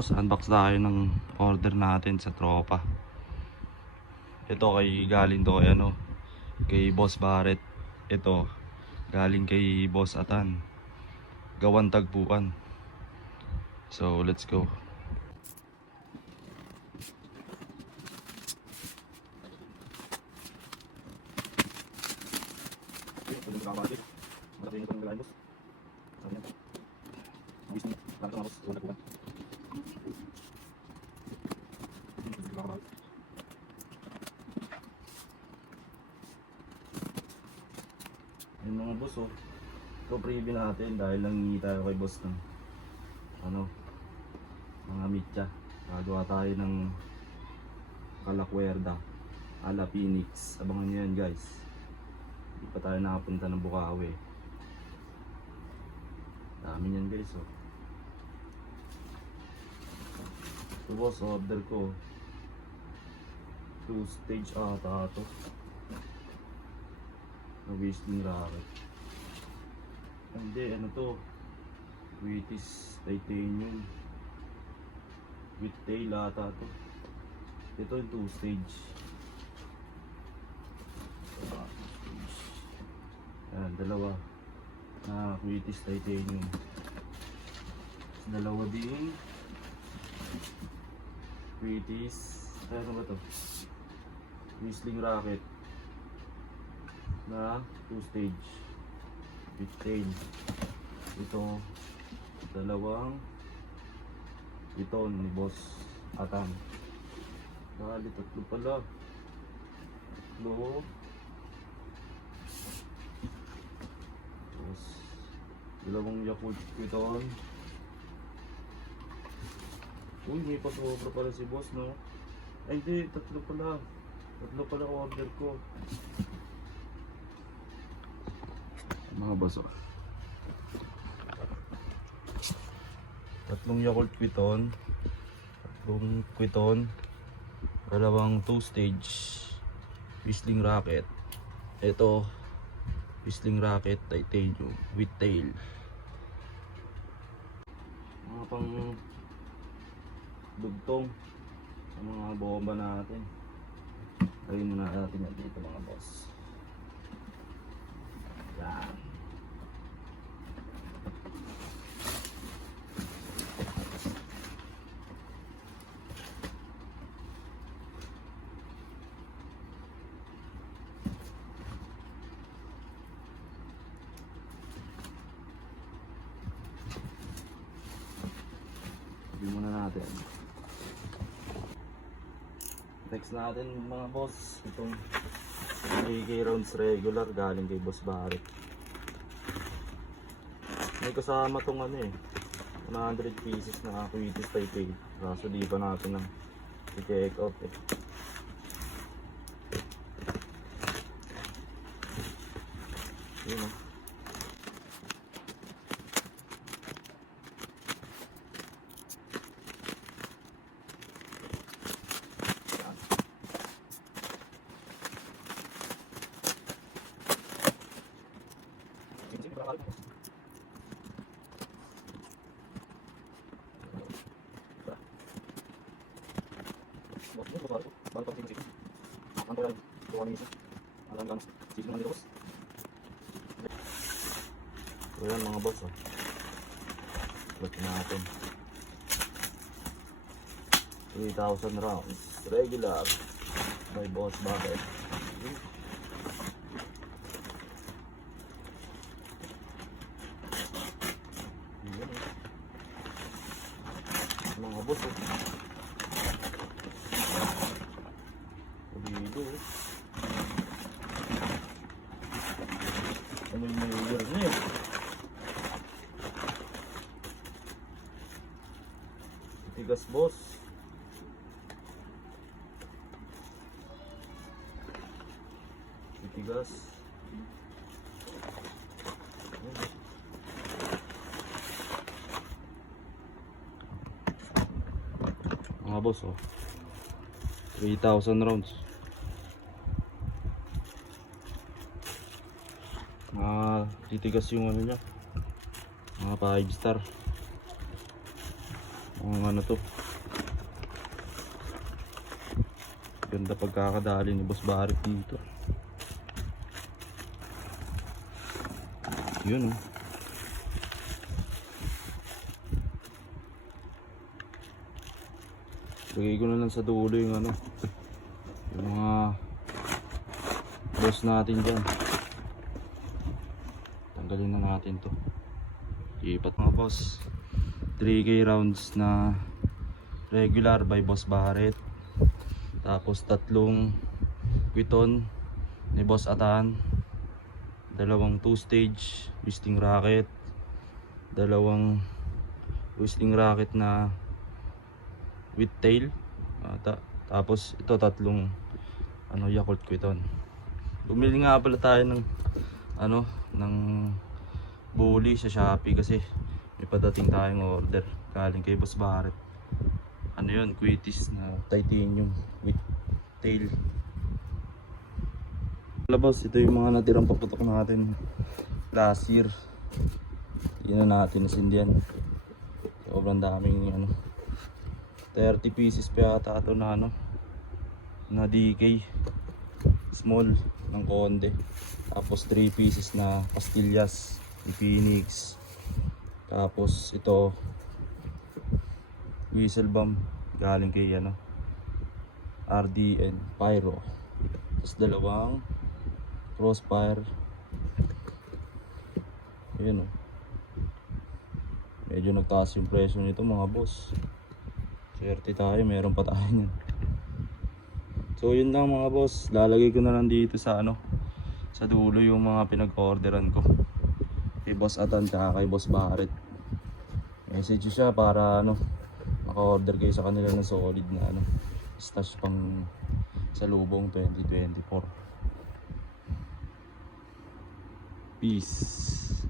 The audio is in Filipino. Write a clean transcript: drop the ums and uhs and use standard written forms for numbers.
boss, unbox tayo ng order natin sa tropa. Ito galing to kay kay Boss Barret. Ito galing kay Boss Atan. Gawan tagpuan. So let's go. Yung mga boss, ito preview natin dahil nangingi tayo kay boss ng mga mitya. Gagawa tayo ng kalakwerde ala Phoenix. Abangan nyo yan guys, hindi pa tayo nakapunta ng Bukawi. Dami yan guys. Ito boss, order ko 2 stage ata ito na whistling racket. Hindi, to British titanium with tail ata to. Ito yung 2 stage. Ayan, dalawa na British titanium. Dalawa din British, ano ba to, whistling racket na 2 stage with tail. Ito dalawang piton ni Boss Atan. Bali tatlo pala. Tatlo. Tapos dalawang Yakult piton. Uy, may pasobra pala si boss, no? Ay di, tatlo pala order ko. Mga baso. Tatlong Yakult Quiton, dalawang 2 stage whistling racket. Ito whistling racket titanium with tail. Mga pang dugtong sa mga bomba natin. Lagyan muna natin yan dito mga boss. Yan. Lagyan muna natin. Next natin mga boss, itong AK rounds regular galing kay Boss Barret. May kasama tong 100 pieces na Aquitis Taipei. Kaso di pa natin i-check out Yun So yan mga boss, look natin 3,000 rounds regular by Boss Barret. Mga boss, dito ano yung mayroon niya. Tigas boss. Tigas. Mga boss 3,000 rounds. Titigas yung niya. Mga 5 star. Ang ano to. Ganda pagkakadali ni Boss Barret dito. Yun oh. Lagay ko na lang sa dulo yung ano, yung mga boss natin dyan. Tanggalin na natin to. Ipat mga boss, 3K rounds na regular by Boss Barret. Tapos 3 kwiton ni Boss Atan, 2 2-stage whistling racket, 2 whistling racket na with tail, tapos ito 3 ano, Yakult kwiton. Bumili nga pala tayo ng ano, ng bully sa Shopee kasi may padating tayong order galing kay Boss Barret. Ano yun, Quitis na titanium with tail. Labas, ito yung mga natirang paputok natin last year. Hindi na natin nasindihan. Sobrang daming ano, 30 pieces pa yata ito na ano, na DK small ng Conde. Tapos 3 pieces na pastillas ni Phoenix. Tapos ito whistle bomb galing kay ano, RDN Pyro. Tapos 2 crossfire. Ayan oh. Medyo nagtaas yung presyo nito mga boss. Swerte tayo, meron pa tayo niyan. So yun lang mga boss, lalagay ko na lang dito sa ano, sa dulo yung mga pinag-orderan ko kay Boss Atan at kay Boss Barret. Message siya para ano, maka-order kayo sa kanila ng solid na ano, stash pang sa lubong 2024. Peace.